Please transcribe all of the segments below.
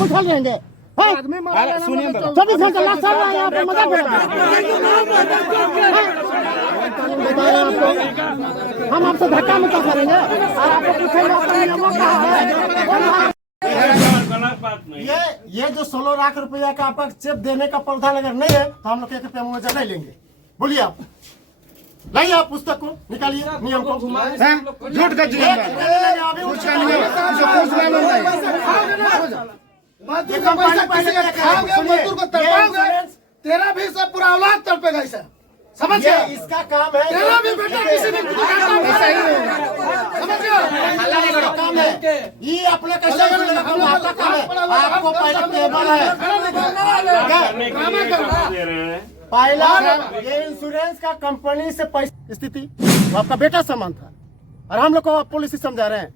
आप उछल रहेंगे? सुनिए 24 घंटे लाश चल रहा है यहाँ पे, मजाक हो रहा है। हम आपसे धक्का मुक्का करेंगे और आपको पूछेंगे आपका नियमों क्या है। ये जो 16 लाख रुपया का आपका चेक देने का प्रावधान अगर नहीं है तो हम लोग 1 रुपया मुआवजा नहीं लेंगे। बोलिए आप, लाइए आप पुस्तक को निकालिए, नियम को। झूठ का तेरा भी सब पूरा औलाद तड़पेगा ऐसा, समझ गया? इसका काम है, तेरा भी बेटा किसी ने समझ गया? काम है ये अपने कैसे आपका काम है। आपको पहला टेबल है, पहला ये इंश्योरेंस का कंपनी से पैसा स्थिति आपका बेटा समान था और हम लोग को पॉलिसी समझा रहे हैं।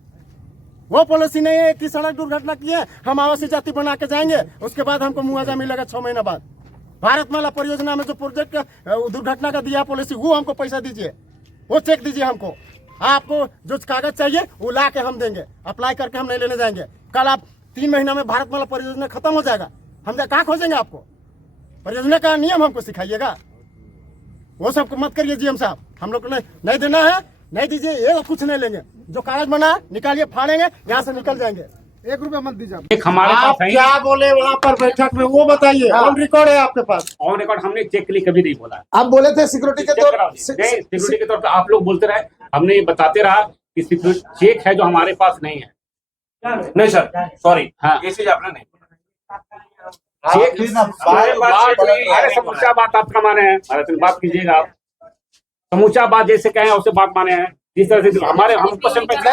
वो पॉलिसी नहीं है कि सड़क दुर्घटना की है हम आवासीय जाति बना के जाएंगे, उसके बाद हमको मुआवजा मिलेगा 6 महीना बाद। भारतमाला परियोजना में जो प्रोजेक्ट दुर्घटना का दिया पॉलिसी, वो हमको पैसा दीजिए, वो चेक दीजिए हमको। आपको जो कागज चाहिए वो ला के हम देंगे, अप्लाई करके हम नहीं लेने जाएंगे। कल आप 3 महीना में भारतमाला परियोजना खत्म हो जाएगा, हम कहाँ खोजेंगे आपको? परियोजना का नियम हमको सिखाइएगा, वो सब मत करिए जीएम साहब। हम लोग को नहीं देना है, नहीं दीजिए, ये कुछ नहीं लेंगे। जो कागज बना निकालिए, फाड़ेंगे, यहाँ से निकल जाएंगे। 1 रुपया मत दीजिए। एक हमारे आप पास है, क्या बोले वहाँ पर बैठक में वो बताइए। ऑन रिकॉर्ड है आपके पास? ऑन रिकॉर्ड हमने चेक के लिए कभी नहीं बोला। आप बोले थे सिक्योरिटी के चेक कराओ, सिक्योरिटी के तौर पर आप लोग बोलते रहे, हमने ये बताते रहा कि सिक्योरिटी चेक है जो हमारे पास नहीं है। नहीं सर, सॉरी, हाँ, ये चीज आपने नहीं चेक अरे समूचा बात आप माने हैं, बात कीजिएगा आप। समूचा बात जैसे कहें उसे बात माने हैं, जिस तरह से हमारे हमको सिंपैथी,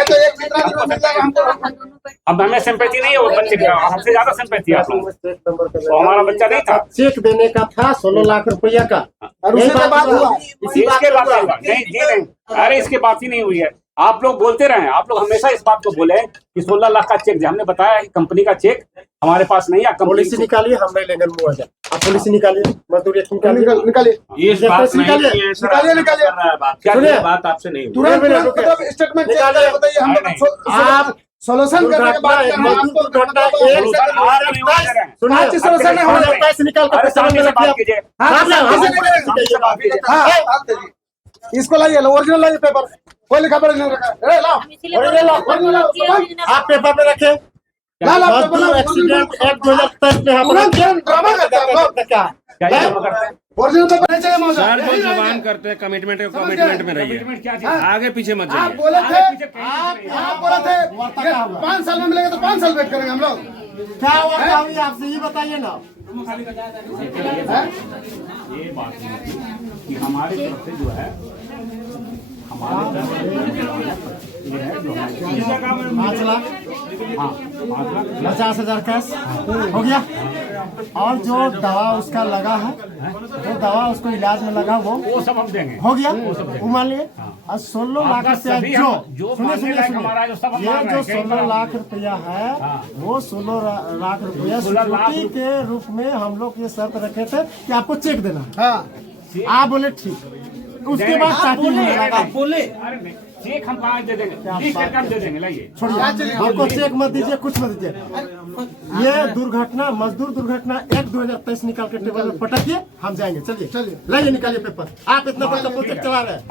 अब हमें सिंपैथी नहीं है वो बच्चे का, हमसे ज्यादा सिंपैथी है आप लोगों को। तो हमारा बच्चा नहीं था, चेक देने का था 16 लाख रुपया का, और उसके बाद हुआ इसके बात नहीं जी नहीं, अरे इसके बात ही नहीं हुई है। आप लोग बोलते रहे, आप लोग हमेशा इस बात को बोले कि 16 लाख का चेक, हमने बताया कि कंपनी का चेक हमारे पास नहीं है। पॉलिसी निकालिए, हम नहीं लेंगे मुआवजा। आप पॉलिसी निकालिए, मजदूरी निकालिए, ये बात नहीं निकालिए, है सर, निकालिए, निकालिए। कर रहा है बात, क्या सुनिए, ये बात आपसे नहीं हुई। तुरंत स्टेटमेंट बताइए। हम आप सोल्यूशन करने के बाद सोल्यूशन नहीं होने पैसे निकाल कर सामने रखिए। इसको लाइए, ओरिजिनल लाइए पेपर, कोई लिखा पढ़ा नहीं रखा। अरे लाओ, आप पेपर पे रखे। मजदूर एक्सीडेंट एक्ट 2023 में ड्रामा करते हैं आप लोग। क्या जमा करते हैं? ओरिजिनल पेपर नहीं चाहिए मौजा। सर जो जबान करते हैं कमिटमेंट में रहिए, क्या चीज? आगे पीछे मत आप जाइए। बोले थे, आप बोले थे 5 साल में मिलेगा तो 5 साल वेट करेंगे हम लोग। क्या हुआ हुई आपसे ये बताइए ना। ये बात नहीं कि हमारी तरफ से जो है, हमारे तरफ से ये है जो 5 लाख, हाँ 50,000 कैश हो गया। और जो दवा उसका लगा है, जो दवा उसको इलाज में लगा वो सब हम देंगे, हो गया, वो मान लिए। और 16 लाख रुपया जो सुनिए, ये जो 16 लाख रुपया है वो 16 लाख रुपया सिक्योरिटी के रूप में हम लोग ये शर्त रखे थे कि आपको चेक देना है। आप बोले ठीक, उसके बाद बोले चेक हम कहाँ दे देंगे, दे देंगे, लाइए छोड़िए, हमको चेक मत दीजिए, कुछ मत दीजिए। ये दुर्घटना, मजदूर दुर्घटना एक्ट 2023 निकाल के टेबल में पटकिए, हम जाएंगे। चलिए लाइए, निकालिए पेपर। आप इतना बड़ा प्रोजेक्ट चला रहे हैं,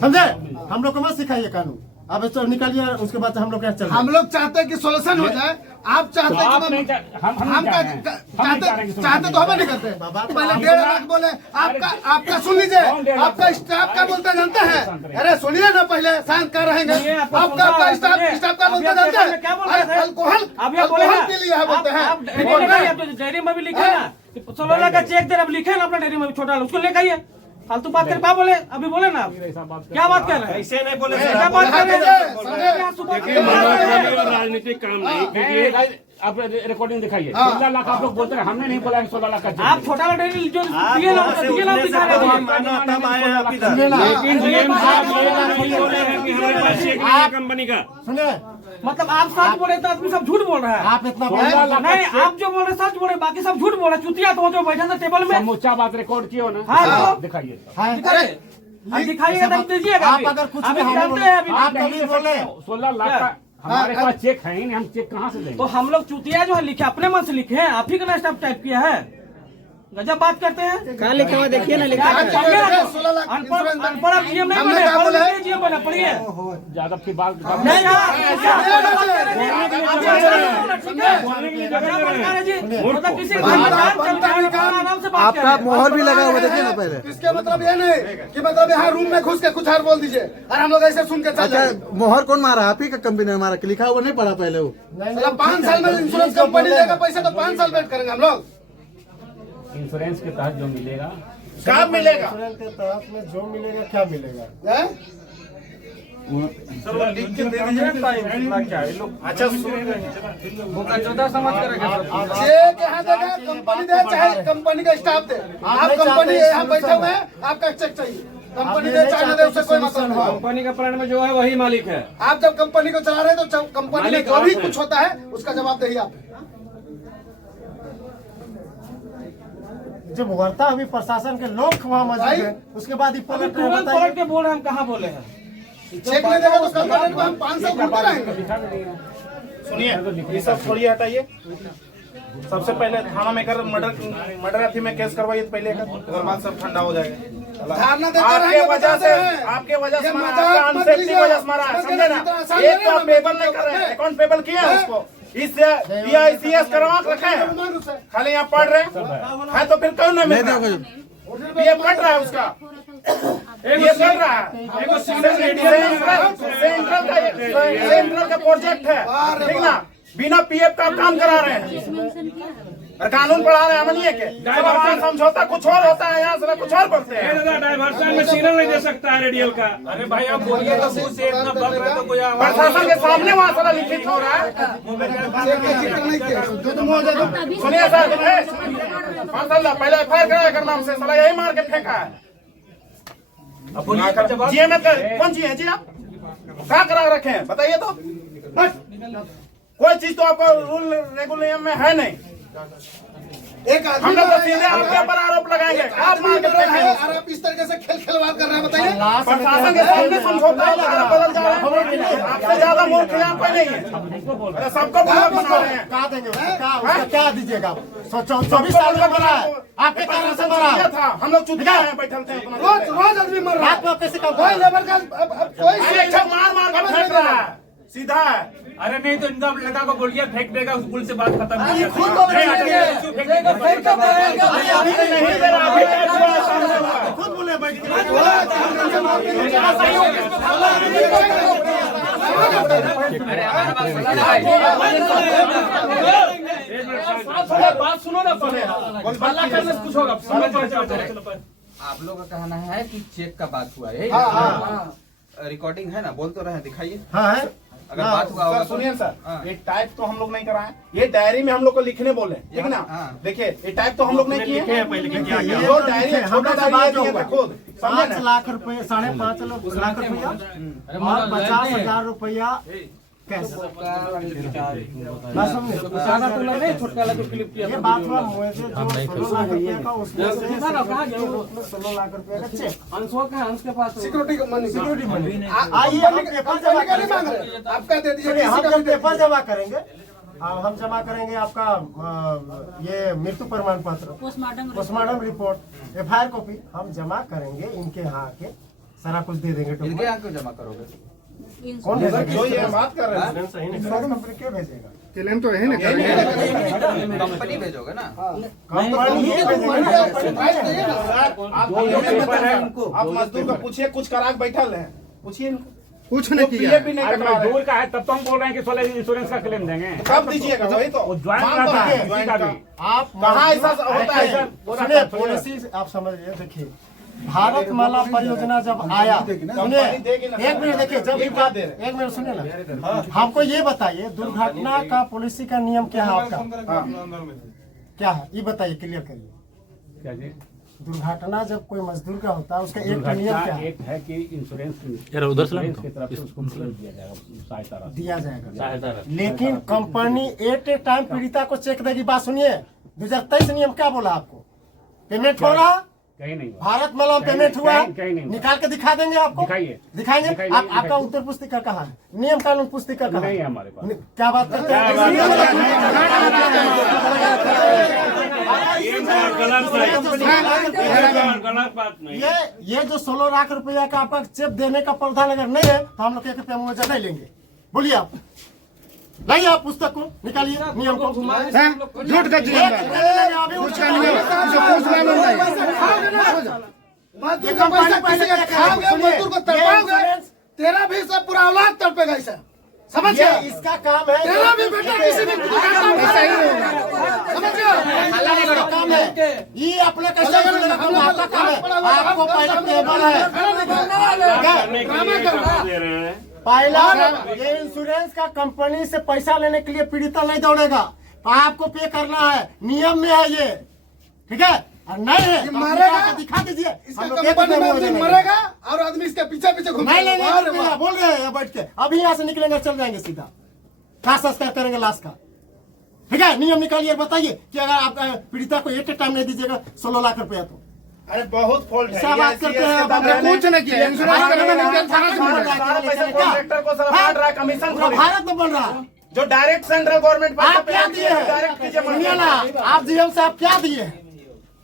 समझे? हम लोग को मत सिखाइए कानून। अब तो निकालिए, उसके बाद हम लोग क्या चल, हम लोग चाहते हैं कि सोल्यूशन हो जाए। आप चाहते हैं कि हम चाहते तो हमें नहीं करते। पहले 1.5 लाख बोले, आपका सुन लीजिए, आपका स्टाफ का बोलते जानते हैं। अरे सुनिए ना, पहले शांत कर रहेंगे। आपका स्टाफ का बोलते जानते हैं, अल्कोहल के लिए बोलते हैं। डायरी में भी लिखे ना 16 लाख का चेक दे, अब लिखे ना अपना डायरी में, छोटा उसको लेकर आइए। फालतू बात कर, क्या बोले अभी बोले ना, क्या बात कर रहे हैं? ऐसे नहीं बोले, क्या बात कर रहे हैं? राजनीतिक काम नहीं कीजिए। आप रिकॉर्डिंग दिखाइए। 16 लाख आप लोग बोलते रहे, हमने नहीं बोला 16 लाख का। आप छोटा वाला डायरी जो दिए ना दिखा रहे हैं कंपनी का। सुनिए, मतलब आप सच बोले तो आदमी सब झूठ बोल रहा है। आप इतना नहीं, आप जो बोल रहे सच बोले, बाकी सब झूठ बोल रहे। चुतिया तो जो बैठा था टेबल में, समूचा बात रिकॉर्ड किया ना। हाँ, दिखाइए, दिखाइएगा तब दीजिएगा। आप अगर कुछ भी जानते हैं अभी आप कभी बोले 16 लाख का हमारे पास चेक है ही नहीं, हम चेक कहाँ से लेंगे? तो हम लोग चुतिया जो है लिखे अपने मन से लिखे हैं, आप ही का ना स्टाफ टाइप किया है। गजब बात करते हैं। कहाँ लिखा हुआ देखिए ना, लिखा क्या है। पढ़िए ना तो। 16 लाख अनपढ़ इंश्योरेंस अनपढ़ आप जीएम नहीं हमने बने, क्या बोला है? जीएम बना पढ़िए यादव की बात नहीं यार, क्या बात कर रहे हैं? ठीक है? गजब बात कर रहे हैं जी। मतलब किसी का आराम से बात कर रहे आपका हैं। मोहर भी लगा हुआ देखिए ना पहले। इसके मतलब ये नहीं कि मतलब यहाँ रूम में घुस के कुछ और बोल दीजिए और हम लोग ऐसे सुन के चल अच्छा, जाए। मोहर कौन मारा? आप ही का कंपनी ने मारा कि लिखा हुआ नहीं पढ़ा पहले वो? साला 5 साल में इंश्योरेंस कंपनी देगा पैसे तो 5 साल वेट करेंगे हम लोग। इंश्योरेंस के तहत जो मिलेगा कब मिलेगा? इंश्योरेंस के तहत में जो मिलेगा क्या मिलेगा? हैं? अच्छा चेक यहाँ देगा, कंपनी दे चाहे कंपनी का स्टाफ दे। आप कंपनी यहाँ बैठे हुए हैं, आपका चेक चाहिए। कंपनी दे चाहे ना दे, उससे कोई मतलब नहीं। कंपनी का प्लान में जो है वही मालिक है। आप जब कंपनी को चला रहे हैं तो कंपनी में जो भी कुछ होता है उसका जवाबदेही आप। जब वर्ता अभी प्रशासन के लोग वहाँ मौजूद है, उसके बाद ही अभी पलट रहे हैं, तुरंत बताइए। पलट के बोल रहे हैं, हम कहाँ बोले हैं? चेक नहीं देगा तो कंपनी को हम 5 साल घूमते रहेंगे। सुनिए, ये सब छोड़िए, हटाइए। सबसे पहले थाना में कर मर्डर अथी में केस करवाइए पहले, उसके बाद सब ठंडा हो जाएगा। धारणा देते आपके रहेंगे, वजह बताते से रहें। आपके वजह से ये मारा, मजाक आपका मत अनसेफ्टी लीजिए। वजह से मारा, समझ समझे गए ना? ना? आसान एक नहीं तो है, आप पेपर नहीं हम कर रहे हैं, लोग अकाउंट पेपर किया है उसको, इससे PICS करवा के रखे हैं, खाली यहाँ पढ़ रहे हैं तो फिर क्यों नहीं मिल रहा? ये पढ़ रहा है उसका, ये पढ़ रहा है। सेंट्रल का प्रोजेक्ट है, ठीक ना? बिना PF का काम करा रहे हैं और कानून पढ़ा रहे हैं। हम नहीं है के जब आपका समझौता कुछ और होता है, यहाँ से कुछ और पढ़ते हैं। डाइवर्सन में सिग्नल नहीं दे सकता है रेडियल का। अरे भाई आप बोलिए तो मुंह से इतना बक रहे तो कोई प्रशासन के सामने वहाँ सारा लिखित हो रहा है। सुनिए सर, माशाल्लाह पहले FIR कराया करना हमसे, साला यही मार के फेंका है। GMS का कौन चीज है जी? आप क्या करा रखे हैं बताइए तो? कोई चीज तो आपको रूल रेगुलेशन में है नहीं। एक आदमी हम लोग तो सीधे आपके ऊपर आरोप लगाएंगे, आप मार के है फेंकेंगे। और आप इस तरीके से खिलवाड़ कर रहे हैं, बताइए। प्रशासन के सामने समझौता है, आप बदल जा रहे हैं। आपसे ज्यादा मूर्ख यहाँ कोई नहीं है, अरे सबको बुरा बना रहे हैं। कहा देंगे उसका क्या दीजिएगा आप? 24 साल में बना है, आपके कारण से बना है। था हम लोग चुतिया हैं, बैठे थे अपना। रोज आदमी मर रहा है। रात में कैसे काम कोई लेबर का अब कोई अरे अच्छा मार मार के फेंक रहा है, सीधा है। अरे नहीं तो इनका लड़का को बोलिए फेंक देगा, उस पुल से बात खत्म हो ये खुद को नहीं दे रहा, अभी तक हुआ है, सामने हुआ है। खुद बोले बैठ के बात सुनो ना पहले, हल्ला करने से कुछ होगा। आप लोग का कहना है कि चेक का बात हुआ है, रिकॉर्डिंग है ना? बोल तो रहे हैं, दिखाइए। हाँ है। अगर बात हुआ होगा सर तो सुनिए हाँ। सर, ये टाइप तो हम लोग नहीं कराए, ये डायरी में हम लोग को लिखने बोले, ठीक ना? हाँ। देखिए ये टाइप तो हम लोग नहीं किए ये जो डायरी है, छोटा हमने डायरी जो दिए थे खुद, समझे 5 ना? लाख रुपए, 5.5 लाख रुपया और 50,000 रुपया कैश। सादा तो नहीं, छुटकारा तो क्लिप किया ये बात हुआ मुझे जो 16 लाख रुपए का उसमें से कहाँ गया वो? 16 लाख रुपए का चेक अंशों का अंश के पास सिक्योरिटी का मनी। Security money. आइए आइए हम पेपर जमा का नहीं मांग करेंगे। रहे, आपका दे दीजिए। सुनिए, किसी हम का जब भी दे पेपर जमा करेंगे, हम जमा करेंगे आपका ये मृत्यु प्रमाण पत्र, पोस्टमार्टम रिपोर्ट, FIR कॉपी हम जमा करेंगे, इनके यहाँ आके सारा कुछ दे देंगे। इनके यहाँ क्यों जमा करोगे? कौन भेजेगा? जो ये बात कर रहे हैं इंश्योरेंस कंपनी क्यों भेजेगा? क्लेम तो है ना। कंपनी भेजोगे ना? कंपनी ये भेजेगा। आप मजदूर का पूछिए, कुछ करा के बैठल है, पूछिए इनको। कुछ वो नहीं किया। PF भी नहीं अरे कटवा रहे। दूर का है, तब तो हम बोल रहे हैं कि 16 इंश्योरेंस का क्लेम देंगे। कब दीजिएगा? वही तो वो ज्वाइन मांग तो रहा है, है, ज्वाइन का का। भी। आप कहाँ ऐसा होता है सर? सुनिए, पॉलिसी आप समझिए। देखिए, भारत माला परियोजना जब आया, सुनिए एक मिनट, देखिए जब ये बात, एक मिनट सुनिए ना, हमको ये बताइए दुर्घटना का पॉलिसी का नियम क्या है आपका? क्या है ये बताइए, क्लियर करिए। क्या जी? दुर्घटना जब कोई मजदूर का होता है उसका एक नियम दुर्घटना क्या है? एक है कि इंश्योरेंस उधर की तरफ से उसको दिया जाएगा सहायता राशि। दिया जाएगा, लेकिन कंपनी एट ए टाइम पीड़िता को चेक देगी। बात सुनिए, 2023 नियम क्या बोला आपको? पेमेंट हो रहा कहीं नहीं हुआ। भारत मलम पेमेंट हुआ है, कहीं नहीं हुआ। निकाल के दिखा देंगे आपको। दिखाइए। दिखाएंगे। दिखाइए, आप आपका दिखाइए। उत्तर पुस्तिका कहाँ है? नियम कानून पुस्तिका कहाँ नहीं है है? हमारे पास। क्या बात करते हैं? गलत बात नहीं। ये जो 16 लाख रुपया का आपका चेक देने का प्रावधान अगर नहीं है तो हम लोग 1 रुपया मुआवजा नहीं लेंगे। बोलिए आप, लाइए आप पुस्तक को, निकालिए नियम को। झूठ का एक रुपया नहीं लेंगे, अभी उसका नियम। मजदूर का पैसा किसी का खाओगे, मजदूर को तड़पाओगे, तेरा भी सब पूरा औलाद तड़पेगा ऐसा, समझ ये गया? इसका काम है। तेरा भी बेटा किसी ने समझ गया? इसका काम है। ये अपने कैसे आपका काम है। आपको पहला टेबल है। दे रहे हैं। पहला ये इंश्योरेंस का कंपनी से पैसा लेने के लिए पीड़िता नहीं दौड़ेगा, आपको पे करना है, नियम में है ये, ठीक है? और नहीं है तो मरेगा, निकाल के दिखा दीजिए। इसका हम लोग कंपनी एक में रुपया मरेगा और आदमी इसके पीछे पीछे नहीं नहीं घूमेगा। नहीं, बोल रहे हैं बैठ के, अभी यहाँ से निकलेंगे, चल जाएंगे सीधा, क्या संस्कार करेंगे लाश का, ठीक है? नियम निकालिए, बताइए कि अगर आप पीड़िता को एक टाइम नहीं दीजिएगा 16 लाख रुपया तो अरे बहुत फॉल्ट है। क्या बात करते हैं आप? कुछ नहीं किया, इंश्योरेंस करने में निकल थाना छोड़ रहा है। सारा पैसा कॉन्ट्रैक्टर को सारा बांट रहा है, कमीशन पूरा थोड़ी। भारत में बन रहा है। जो डायरेक्ट सेंट्रल गवर्नमेंट आप क्या दिए हैं? डायरेक्ट कीजिए सुनिए ना, आप जीएम साहब क्या दिए हैं?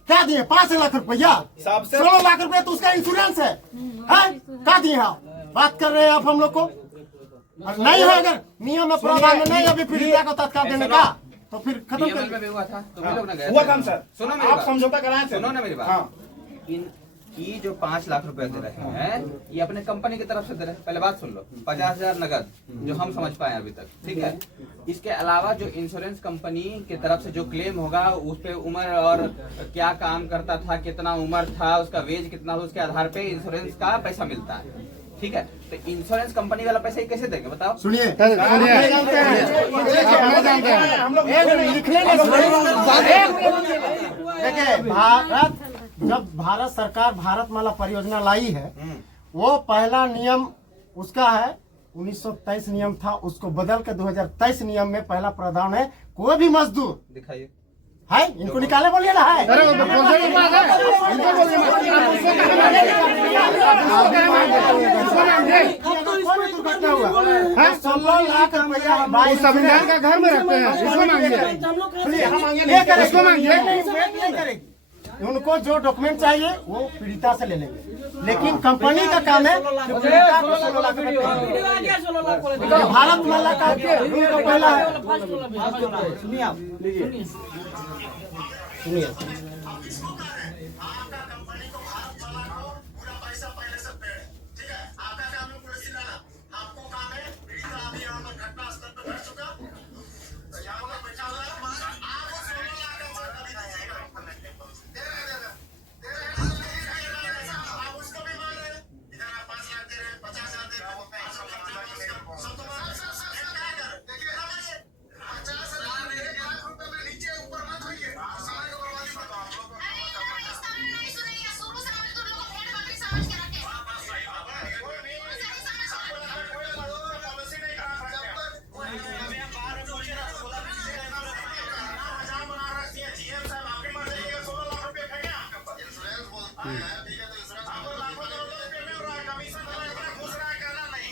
क्या दिए? 5 लाख रुपया, सबसे- 16 लाख रुपया तो उसका इंश्योरेंस है। क्या दिए आप? बात कर रहे हैं आप हम लोग को। और नहीं है, अगर नियम में प्रावधान में नहीं अभी पीड़िता को तत्काल देने का तो फिर खत्म DML में कर। भी हुआ था, तो भी लोग ना गए हुआ थे। काम सर, सुनो मेरी आप बात। समझौता कराए थे। सुनो ना मेरी बात। हाँ। ये जो 5 लाख रुपए दे रहे हैं, ये अपने कंपनी की तरफ से दे रहे हैं। पहले बात सुन लो, 50,000 नगद जो हम समझ पाए अभी तक, ठीक है? इसके अलावा जो इंश्योरेंस कंपनी की तरफ से जो क्लेम होगा, उस पे उम्र और क्या काम करता था, कितना उम्र था, उसका वेज कितना था, उसके आधार पे इंश्योरेंस का पैसा मिलता है, ठीक है? तो इंश्योरेंस कंपनी वाला पैसा ये कैसे देंगे बताओ? सुनिए, हम लोग लिखने देखिए, भारत जब भारत सरकार भारतमाला परियोजना लाई है, वो पहला नियम उसका है 1923 नियम था, उसको बदल के 2023 नियम में पहला प्रावधान है, कोई भी मजदूर दिखाइए। है, इनको निकाले बोलिए ना, है कोई दुर्घटना हुआ है 16 लाख रुपया संविधान का घर में रखते हैं, इसको मांगिए, ये करेंगे, इसको मांगिए। नहीं करेगी। उनको जो डॉक्यूमेंट चाहिए वो पीड़िता से ले लेंगे, लेकिन कंपनी का काम है कि पीड़िता को 16 लाख रुपया देना। भारत माला का रूल का पहला है। सुनिए आप, सुनिए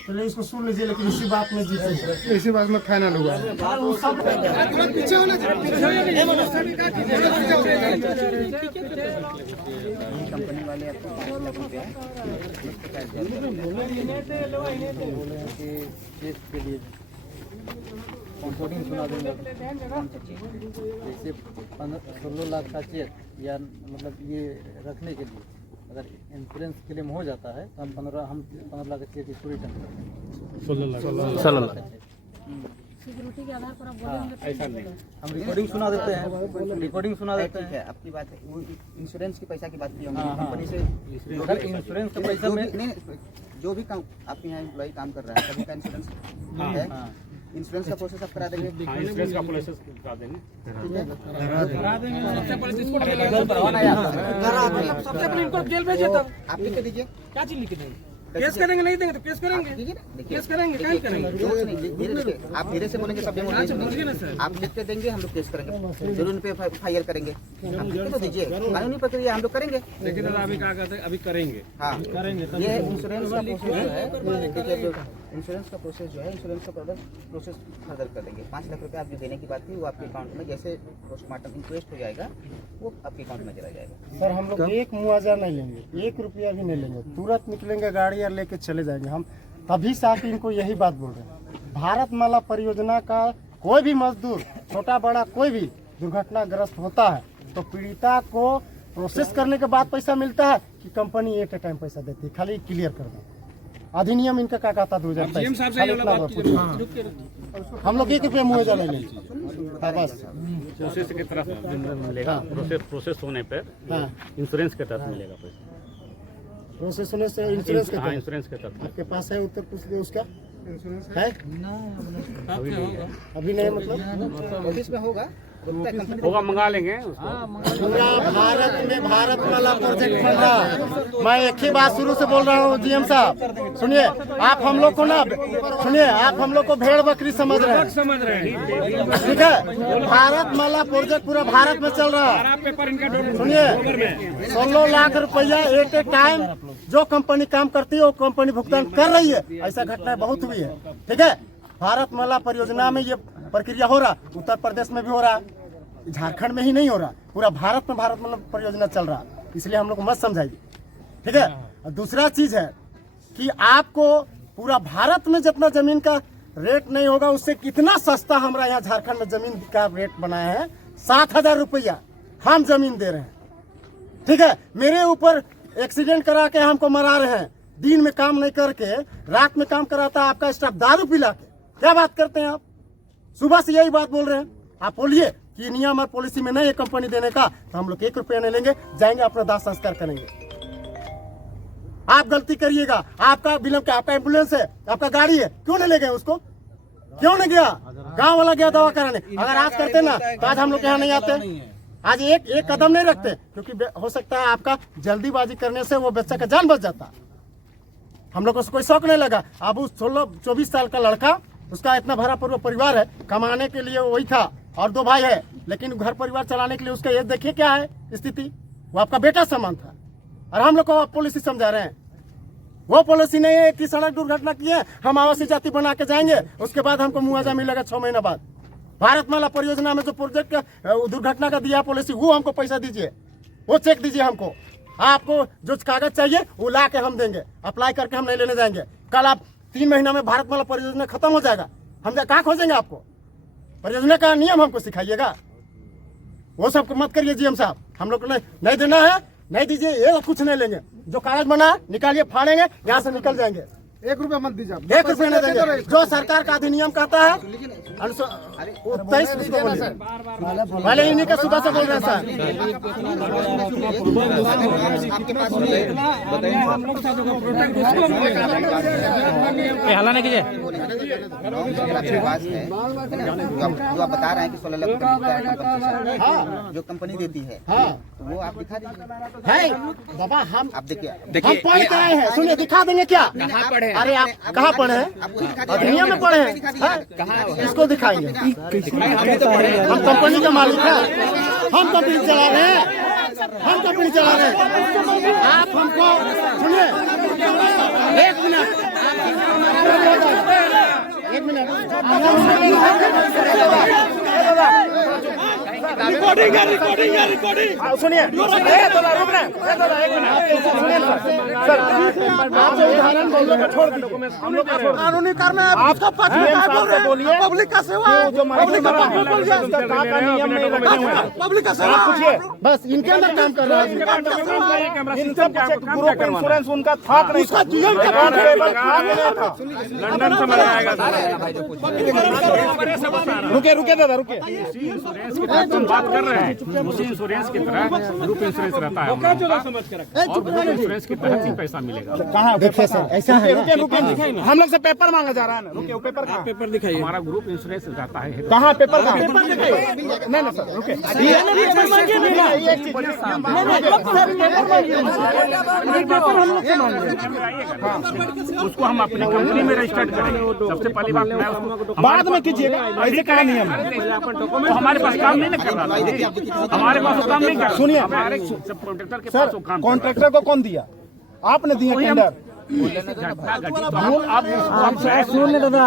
चलिए इसको सुन लीजिए, लेकिन इसी बात में जीते। इसी बात में फाइनल हुआ है। पीछे होना कंपनी वाले आपको 5 लाख रुपया के लिए कंपाउंडिंग सुना देंगे। जैसे 16 लाख का चेक या मतलब ये रखने के लिए अगर इंश्योरेंस क्लेम हो जाता है तो हम 15 लाख का चेक इसको रिटर्न करते हैं। 16 लाख सिक्योरिटी के आधार पर आप बोले होंगे ऐसा नहीं। हम रिकॉर्डिंग सुना देते हैं, रिकॉर्डिंग सुना देते ठीक हैं। है, आपकी बात है, वो इंश्योरेंस के पैसा की बात की हमने हाँ, हाँ। कंपनी से। सर इंश्योरेंस का पैसा में जो भी काम आपके यहाँ एम्प्लॉय काम कर रहा है सभी का इंश्योरेंस है। हाँ। इंश्योरेंस का प्रोसेस आप करा देंगे, ठीक हाँ, इंश्योरेंस का प्रोसेस करा देंगे। है? सबसे पहले इसको करवाना है आपका। सबसे पहले इनको जेल भेजिए, तब आप लिख के दीजिए, क्या चीज लिख के देंगे? केस करेंगे, नहीं देंगे तो केस करेंगे, केस करेंगे, क्या करेंगे? आप धीरे से बोलेंगे सब आप लिख के देंगे, हम लोग केस करेंगे, जरूर उन पे FIR करेंगे। आप लिख के तो दीजिए, कानूनी प्रक्रिया हम लोग करेंगे। देखिए दादा अभी क्या कहते हैं, अभी करेंगे। हाँ ये इंश्योरेंस का प्रोसेस जो है, देखिए जो इंश्योरेंस का प्रोसेस जो है, इंश्योरेंस का प्रोसेस फर्दर कर देंगे। 5 लाख रुपए आप जो देने की बात थी वो आपके अकाउंट में जैसे पोस्टमार्टम इंक्वेस्ट हो जाएगा वो आपके अकाउंट में चला जाएगा। सर हम लोग एक मुआवजा नहीं लेंगे, 1 रुपया भी नहीं लेंगे, तुरंत निकलेंगे गाड़ी और लेके चले जाएंगे। हम तभी से आके इनको यही बात बोल रहे हैं। भारतमाला परियोजना का कोई भी मजदूर, छोटा बड़ा कोई भी दुर्घटनाग्रस्त होता है तो पीड़िता को प्रोसेस करने के बाद पैसा मिलता है कि कंपनी एट ए टाइम पैसा देती है। खाली क्लियर कर दें, अधिनियम इनका क्या कहता 2023। हम लोग 1 रुपया मुआवजा नहीं लेंगे। हाँ बस प्रोसेस की तरफ मिलेगा, प्रोसेस होने पर इंश्योरेंस के तहत मिलेगा पैसा। प्रोसेस होने से इंश्योरेंस हाँ इंश्योरेंस के तहत। आपके पास है उत्तर प्रदेश उसका है? अभी नहीं, मतलब ऑफिस में होगा मंगा लेंगे उसको। पूरा भारत में भारतमाला प्रोजेक्ट बन रहा है। मैं एक ही बात शुरू से बोल रहा हूँ GM साहब, सुनिए आप हम लोग को ना, सुनिए आप हम लोग को भेड़ बकरी समझ रहे हैं, ठीक है? भारतमाला प्रोजेक्ट पूरा भारत में चल रहा है। सुनिए 16 लाख रुपया एट ए टाइम जो कंपनी काम करती है वो कंपनी भुगतान कर रही है। ऐसा घटनाएं बहुत हुई है, ठीक है? भारतमाला परियोजना में ये प्रक्रिया हो रहा, उत्तर प्रदेश में भी हो रहा, झारखंड में ही नहीं हो रहा, पूरा भारत में भारतमाला परियोजना चल रहा। इसलिए हम लोग मत समझाइए, ठीक है? और दूसरा चीज है कि आपको पूरा भारत में जितना जमीन का रेट नहीं होगा उससे कितना सस्ता हमारा यहाँ झारखंड में जमीन का रेट बनाया है। 7,000 रुपया हम जमीन दे रहे हैं, ठीक है? मेरे ऊपर एक्सीडेंट करा के हमको मरा रहे हैं, दिन में काम नहीं करके रात में काम कराता है आपका स्टाफ दारू पिला के। क्या बात करते हैं आप? सुबह से यही बात बोल रहे हैं। आप बोलिए कि नियम और पॉलिसी में नहीं है कंपनी देने का, तो हम लोग 1 रुपया नहीं लेंगे, जाएंगे अपना दाह संस्कार करेंगे। आप गलती करिएगा, आपका विलंब क्या, आपका एम्बुलेंस है, आपका गाड़ी है, क्यों नहीं ले गए उसको? क्यों नहीं गया? गांव वाला गया दवा कराने। अगर आज करते ना तो आज हम लोग यहाँ नहीं आते, आज एक कदम नहीं रखते, क्योंकि हो सकता है आपका जल्दीबाजी करने से वो बच्चा का जान बच जाता। हम लोग को कोई शौक नहीं लगा। अब उस 16-24 साल का लड़का, उसका इतना भरा पूरा परिवार है, कमाने के लिए वही था और 2 भाई है, लेकिन घर परिवार चलाने के लिए उसका ये देखिए क्या है स्थिति। वो आपका बेटा समान था और हम लोग को आप पॉलिसी समझा रहे हैं। वो पॉलिसी नहीं है कि सड़क दुर्घटना की है हम आवासीय जाति बना के जाएंगे, उसके बाद हमको मुआवजा मिलेगा 6 महीना बाद। भारतमाला परियोजना में जो प्रोजेक्ट दुर्घटना का दिया पॉलिसी, वो हमको पैसा दीजिए, वो चेक दीजिए हमको। आपको जो कागज चाहिए वो ला के हम देंगे, अप्लाई करके हम नहीं लेने जाएंगे। कल आप 3 महीना में भारतमाला परियोजना खत्म हो जाएगा, हम कहाँ खोजेंगे आपको? परियोजना का नियम हमको सिखाइएगा, वो सब मत करिए GM साहब। हम लोग को नहीं देना है, नहीं दीजिए, ये कुछ नहीं लेंगे। जो कागज बना निकालिए, फाड़ेंगे, यहाँ से निकल जाएंगे। 1 रुपया मत दीजिए, 1 रुपया नहीं देंगे। जो सरकार का अधिनियम कहता है 23 पहले इन्हीं का सुबह से बोल रहे हैं सर। हल्ला नहीं कीजिए। जो आप बता रहे हैं कि 16 लाख रुपया जो कंपनी देती है, वो आप दिखा दीजिए। है बाबा, हम आप देखिए हम पढ़ के आए हैं, सुनिए दिखा देंगे क्या? अरे आप कहाँ पढ़े हैं? अधिनियम में पढ़े हैं, इसको दिखाएंगे। हम कंपनी के मालिक हैं, हम कंपनी चला रहे हैं, हम कंपनी चला रहे हैं। आप हमको सुनिए, 1 मिनट, 1 मिनट रिकॉर्डिंग सुनिए। सर आप जो उदाहरण बोल रहे हैं छोड़ दीजिए, हम लोग कानूनी करना है। आपका पक्ष में बोलिए, पब्लिक का सेवा, पब्लिक का नियम नहीं लगे हुए हैं, पब्लिक का सेवा पूछिए। बस इनके अंदर काम कर रहा है, ग्रुप इंश्योरेंस उनका था नहीं, उसका GM का लंदन से मंगाएगा। रुके दादा रुके। हम बात कर रहे हैं उसी इंश्योरेंस की तरह ग्रुप इंश्योरेंस रहता है और ग्रुप इंश्योरेंस के तहत ही पैसा मिलेगा। कहाँ देखिए सर, ऐसा है ना, रुके हम लोग से पेपर मांगा जा रहा है ना, रुके वो पेपर कहाँ? पेपर दिखाइए। हमारा ग्रुप इंश्योरेंस रहता है। कहाँ पेपर कहाँ? नहीं नहीं सर रुके, उसको हम अपनी कंपनी में रजिस्टर्ड करेंगे। सबसे पहली बात मैं उसको बाद में कीजिएगा, ऐसे कहा नियम है। वो हमारे पास काम नहीं कर रहा था, हमारे पास वो काम नहीं कर रहा। सुनिए हमारे सब कॉन्ट्रैक्टर के पास वो काम कॉन्ट्रैक्टर को कौन दिया? आपने दिया टेंडर? सुन ले दादा,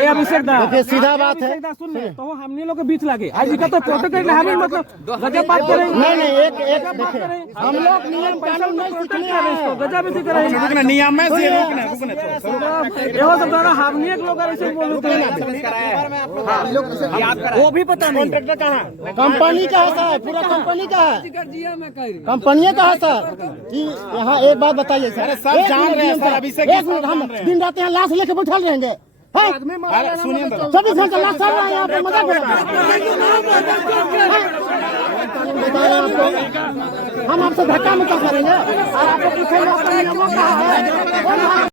ये अभिषेक दा, देखिए सीधा बात है। सुन ले तो हमने लोग के बीच लगे आज का तो प्रोटोकॉल हमें मतलब गजब बात करें। नहीं एक देखिए, हम लोग नियम कानून नहीं सीखने आए हैं। गजब भी करें, रुकना नियम में से रुकना एहो तो दादा हमने एक लोग ऐसे बोलते हैं, वो भी पता नहीं। कॉन्ट्रैक्टर कहाँ? कंपनी का है सर, पूरा कंपनी का है, कंपनी का है सर। यहाँ एक बात बताइए सर, सब जान रहे हैं सर, अभिषेक जी, एक मिनट, हम दिन रात यहाँ लाश लेके बैठल रहेंगे? अरे सुनिए तो, 24 घंटे लाश चल रहा है यहाँ पे, मजाक हो रहा है। हम आपसे धक्का मुक्का करेंगे और आपको पूछेंगे आपका नियमों क्या है।